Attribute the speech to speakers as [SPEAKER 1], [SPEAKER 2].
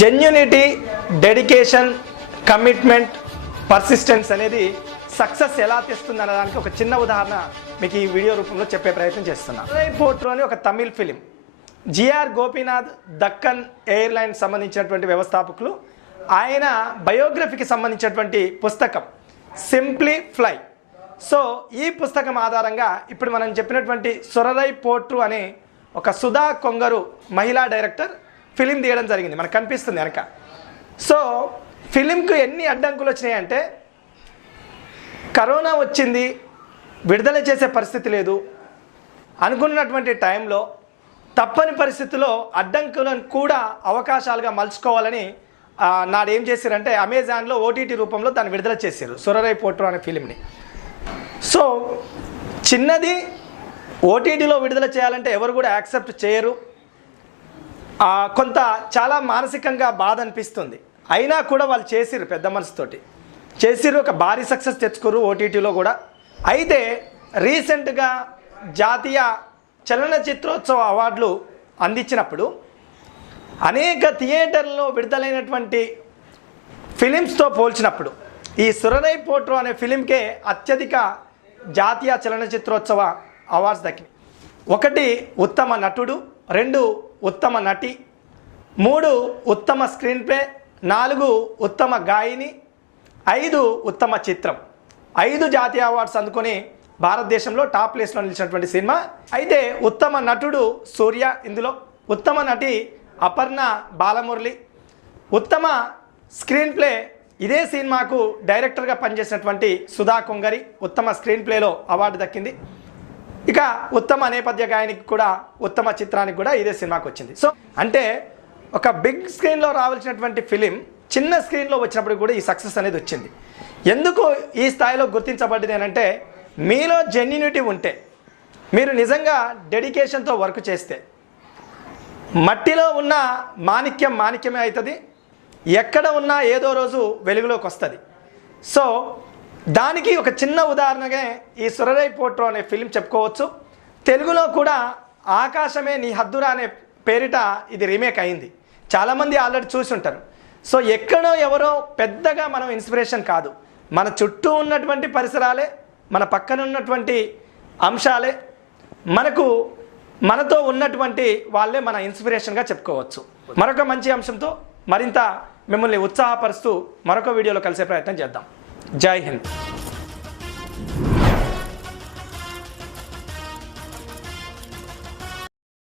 [SPEAKER 1] Genuinity dedication commitment persistence అనేది success ఎలా తెస్తుంది అనడానికి ఒక చిన్న ఉదాహరణ మీకు ఈ వీడియో రూపంలో చెప్పే ప్రయత్నం చేస్తున్నా. పోర్ట్రు అని ఒక Tamil film GR Gopinath Deccan airline సంబంధించినటువంటి వ్యవస్థాపకులు. ఆయన బయోగ్రఫీకి సంబంధించినటువంటి పుస్తకం సింప్లీ ఫ్లై సో ఈ పుస్తకం ఆధారంగా ఇప్పుడు మనం చెప్పినటువంటి సురరై పోట్రు అనే ఒక సుధా కొంగరు మహిళా డైరెక్టర్ ఫిలిం తీయడం జరిగింది. మనకు కనిపిస్తుంది వెనక. సో ఫిలింకు ఎన్ని అడ్డంకులు వచ్చినాయంటే కరోనా వచ్చింది విడుదల చేసే పరిస్థితి లేదు. అనుకున్నటువంటి టైంలో తప్పని పరిస్థితుల్లో అడ్డంకులను కూడా అవకాశాలుగా మలుచుకోవాలని నాడు ఏం చేశారంటే అమెజాన్లో ఓటీటీ రూపంలో దాన్ని విడుదల చేశారు సురరై పోట్రో అనే ఫిలింని. సో చిన్నది ఓటీటీలో విడుదల చేయాలంటే ఎవరు కూడా యాక్సెప్ట్ చేయరు. కొంత చాలా మానసికంగా బాధ అనిపిస్తుంది. అయినా కూడా వాళ్ళు చేసిర్రు పెద్ద మనసుతోటి. చేసిర్రు ఒక భారీ సక్సెస్ తెచ్చుకోరు ఓటీటీలో కూడా. అయితే రీసెంట్గా జాతీయ చలనచిత్రోత్సవ అవార్డులు అందించినప్పుడు అనేక థియేటర్లో విడుదలైనటువంటి ఫిలిమ్స్తో పోల్చినప్పుడు ఈ సురనై పోట్రో అనే ఫిలింకే అత్యధిక జాతీయ చలనచిత్రోత్సవ అవార్డ్స్ దక్కినాయి. ఒకటి ఉత్తమ నటుడు రెండు ఉత్తమ నటి మూడు ఉత్తమ స్క్రీన్ ప్లే నాలుగు ఉత్తమ గాయని ఐదు ఉత్తమ చిత్రం. ఐదు జాతీయ అవార్డ్స్ అందుకొని భారతదేశంలో టాప్ ప్లేస్లో నిలిచినటువంటి సినిమా. అయితే ఉత్తమ నటుడు సూర్య ఇందులో. ఉత్తమ నటి అపర్ణ బాలమురళి. ఉత్తమ స్క్రీన్ ప్లే ఇదే సినిమాకు డైరెక్టర్గా పనిచేసినటువంటి సుధా కొంగరి ఉత్తమ స్క్రీన్ ప్లేలో అవార్డు దక్కింది. ఇక ఉత్తమ నేపథ్య గాయనికి కూడా ఉత్తమ చిత్రానికి కూడా ఇదే సినిమాకి వచ్చింది. సో అంటే ఒక బిగ్ స్క్రీన్లో రావాల్సినటువంటి ఫిలిం చిన్న స్క్రీన్లో వచ్చినప్పుడు కూడా ఈ సక్సెస్ అనేది వచ్చింది. ఎందుకు ఈ స్థాయిలో గుర్తించబడ్డది అంటే మీలో జెన్యునిటీ ఉంటే మీరు నిజంగా డెడికేషన్తో వర్క్ చేస్తే మట్టిలో ఉన్న మాణిక్యం మాణిక్యమే అవుతుంది ఎక్కడ ఉన్నా ఏదో రోజు వెలుగులోకి వస్తుంది. సో దానికి ఒక చిన్న ఉదాహరణగా ఈ సురరై పోట్రో అనే ఫిలిం చెప్పుకోవచ్చు. తెలుగులో కూడా ఆకాశమే నీ హద్దురా అనే పేరిట ఇది రీమేక్ అయింది. చాలామంది ఆల్రెడీ చూసి ఉంటారు సో ఎక్కడో ఎవరో పెద్దగా మనం ఇన్స్పిరేషన్ కాదు. మన చుట్టూ ఉన్నటువంటి పరిసరాలే మన పక్కన ఉన్నటువంటి అంశాలే మనకు మనతో ఉన్నటువంటి వాళ్ళే మన ఇన్స్పిరేషన్గా చెప్పుకోవచ్చు. మరొక మంచి అంశంతో మరింత మిమ్మల్ని ఉత్సాహపరుస్తూ మరొక వీడియోలో కలిసే ప్రయత్నం చేద్దాం. जय हिंद।